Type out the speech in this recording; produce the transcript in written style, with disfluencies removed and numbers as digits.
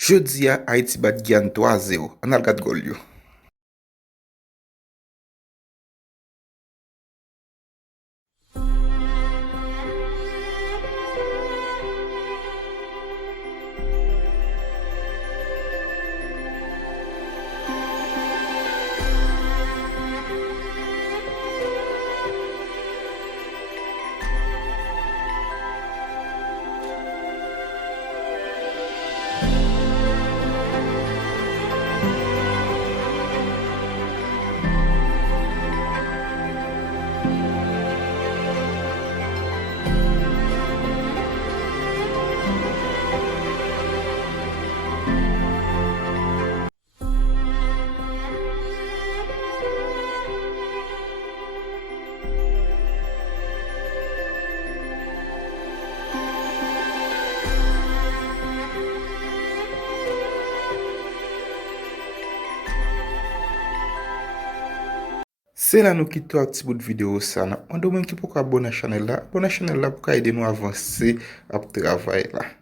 Jeudi a Haïti bat Guyane 3-0. On a le 4 goal yo. C'est là nous qui un petit bout de vidéo ça. On demande qui pour abonner à la chaîne là. Abonner à la chaîne là pour aider nous à avancer à travail là.